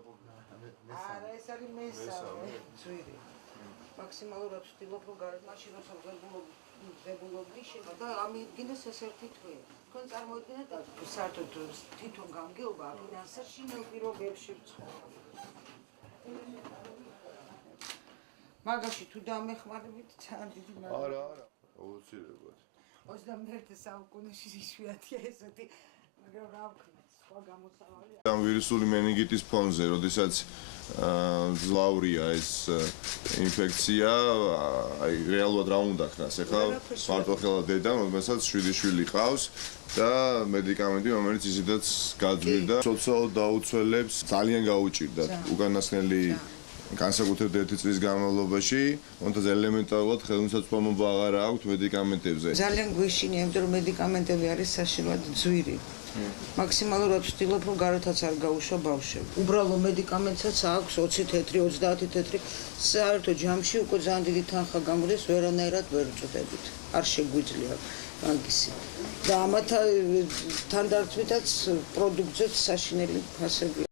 არა, ეს არის მესამე ძვირი. მაქსიმალურად ვცდილობ რომ მაშინ როცა დებულობდი შევა და ამიგინეს ეს ერთი თვე. თქვენ წარმოიდგინეთ საერთოდ თვითონ გამგეობა ფინანსებში ნელ პირობებში ვცხოვრობ. მაგაში თუ დამეხმარებით ძალიან დიდი მაგალითია. არა, აუცილებლად. 21 საუკუნეში იშვიათია ესეთი, მაგრამ რა ვქნა, სხვა გამოსავალი. ამ ვირუსული მენინგიტის ფონზე, როდესაც ზლაურია ეს ინფექცია, აი რეალურად რა უნდა ხნას, ეხლა მარტოხელა დედა, რომელსაც 7 შვილი ყავს და მედიკამენტი, რომელიც ისედაც გაძვირდა, სოციალურ დაუცველებს ძალიან გაუჭირდათ უკანასკნელი განსაკუთრებით 1 წლის განმავლობაში, თუმცა ელემენტარულად ხელმისაწვდომობა აღარ აქვს მედიკამენტებზე. ძალიან გვეშინია, იმიტომ რომ მედიკამენტები არის საშინლად ძვირი. მაქსიმალურად ვცდილობ რომ გარეთაც არ გაუშვა ბავშვები. უბრალო მედიკამენტსაც აქვს 20 თეთრი, 30 თეთრი. საერთოდ ჯამში უკვე ძალიან დიდი თანხა გამოდის, ვერანაირად ვერ ვწდებით. არ შეგვიძლია მაგისი. და ამათ თანდარწმითაც პროდუქტზეც საშინელი ფასები